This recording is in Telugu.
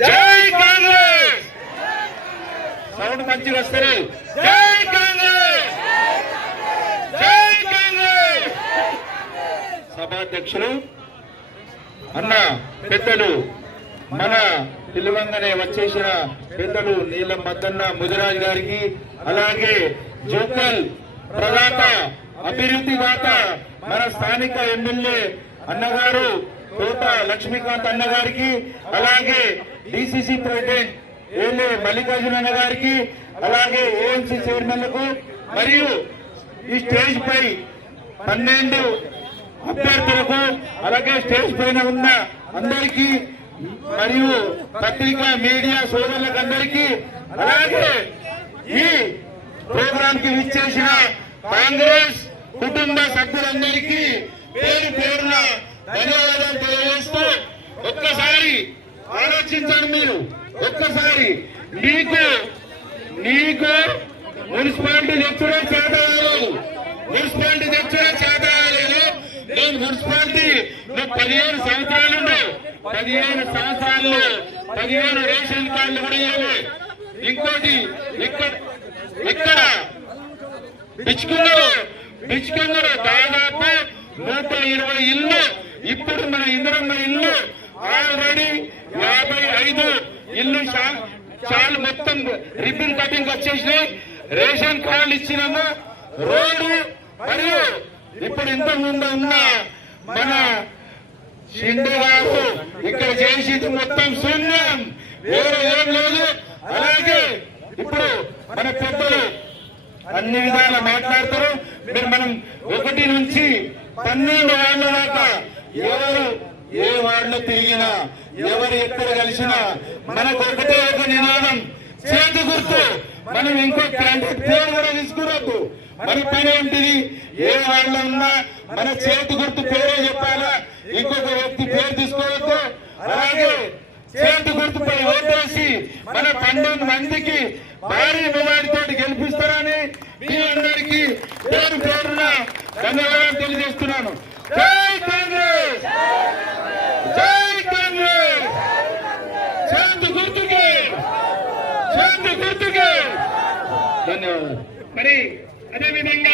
జై కాంగ్రెస్ సౌండ్ మంచిగా వస్తారు. జై కాంగ్రెస్ జై కాంగ్రెస్. సభాధ్యక్షులు అన్న పెద్దలు మన పిలువంగానే వచ్చేసిన పెద్దలు నీలం మద్దన్న ముదిరాజ్ గారికి, అలాగే జోకల్ ప్రదాత అభివృద్ధి దాత మన స్థానిక ఎమ్మెల్యే అన్నగారు తోట లక్ష్మీకాంత్ అన్నగారికి, అలాగే డిసిసి ప్రెసిడెంట్ ఏలే మల్లికార్జున అన్న గారికి, అలాగే ఏఎంసీ చైర్మన్లకు మరియు ఈ స్టేజ్ పై 12 అభ్యర్థులకు, అలాగే స్టేజ్ పైన ఉన్న అందరికీ మరియు పత్రికా మీడియా సోదరులకు అందరికీ, అలాగే ఈ ప్రోగ్రాం కి విచ్చేసిన కాంగ్రెస్ కుటుంబ సభ్యులందరికీ పేరు పేరున ధన్యవాదాలు తెలియజేస్తూ, ఒక్కసారి ఆలోచించండి. మీరు ఒక్కసారి నీకు మున్సిపాలిటీ తెచ్చడం చేత కాలేదు, మున్సిపాలిటీ తెచ్చడం చేత కాలేదు. నేను మున్సిపాలిటీ 15 సంవత్సరాలు 15 సంవత్సరాల్లో 15 రేషన్ కార్డులు కూడా ఇవ్వాలి. ఇంకోటి ఇక్కడ బిచ్చుకున్నారు దాదాపు 120 ఇల్లు. ఇప్పుడు మన ఇందిరమ్మ ఇల్లు ఆల్రెడీ 55 ఇల్లు చాలు మొత్తం రిబ్బన్ కటింగ్ వచ్చేసినాయి. రేషన్ కార్డులు ఇచ్చినాము. రోడ్డు మరియు ఇప్పుడు ఇంతకు ముందు ఉన్న మన షిండే గారు ఇక్కడ చేసింది మొత్తం శూన్యం, వేరే ఏం లేదు. అలాగే ఇప్పుడు మన పెద్దలు అన్ని విధాలా మాట్లాడతారు. మీరు మనం 1 నుంచి 12 వార్డుల దాకా ఎవరు ఏ వార్డులో తిరిగినా, ఎవరు ఎక్కడ కలిసినా మనకు ఒకటే ఒక నినాదం, చేతి గుర్తు. మనం ఇంకో క్యాండిడేట్ పేరు కూడా తీసుకురాదు. మన పని ఏంటిది? ఏ వార్డులో ఉన్నా మన చేతి గుర్తు పేరే చెప్పాలా, ఇంకొక వ్యక్తి పేరు తీసుకోవద్దు. అలాగే చేతి గుర్తుపై ఓటేసి మన 12 మందికి భారీ మెజారిటీతో గెలిపిస్తారని మీ అందరికీ పేరు పేరున ధన్యవాదాలు తెలియజేస్తున్నాను. జై కాంగ్రెస్ జై కాంగ్రెస్. చేతి గుర్తుకే ధన్యవాదాలు. మరి అదేవిధంగా